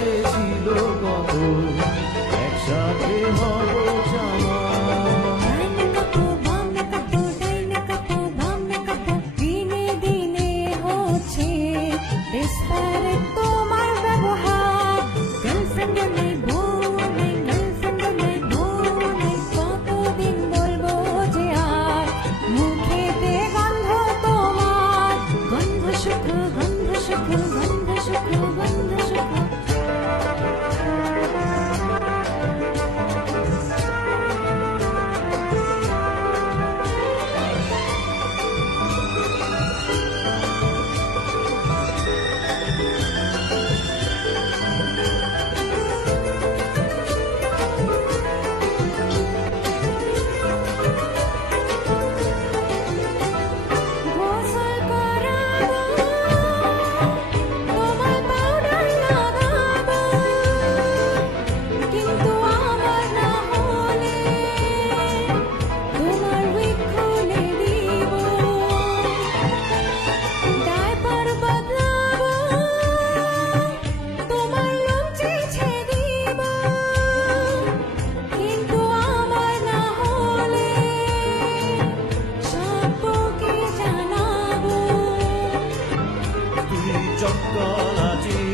রাতে ছিল কত একসাথে হব জামা। দিনে দিনে হচ্ছে। chocolatina.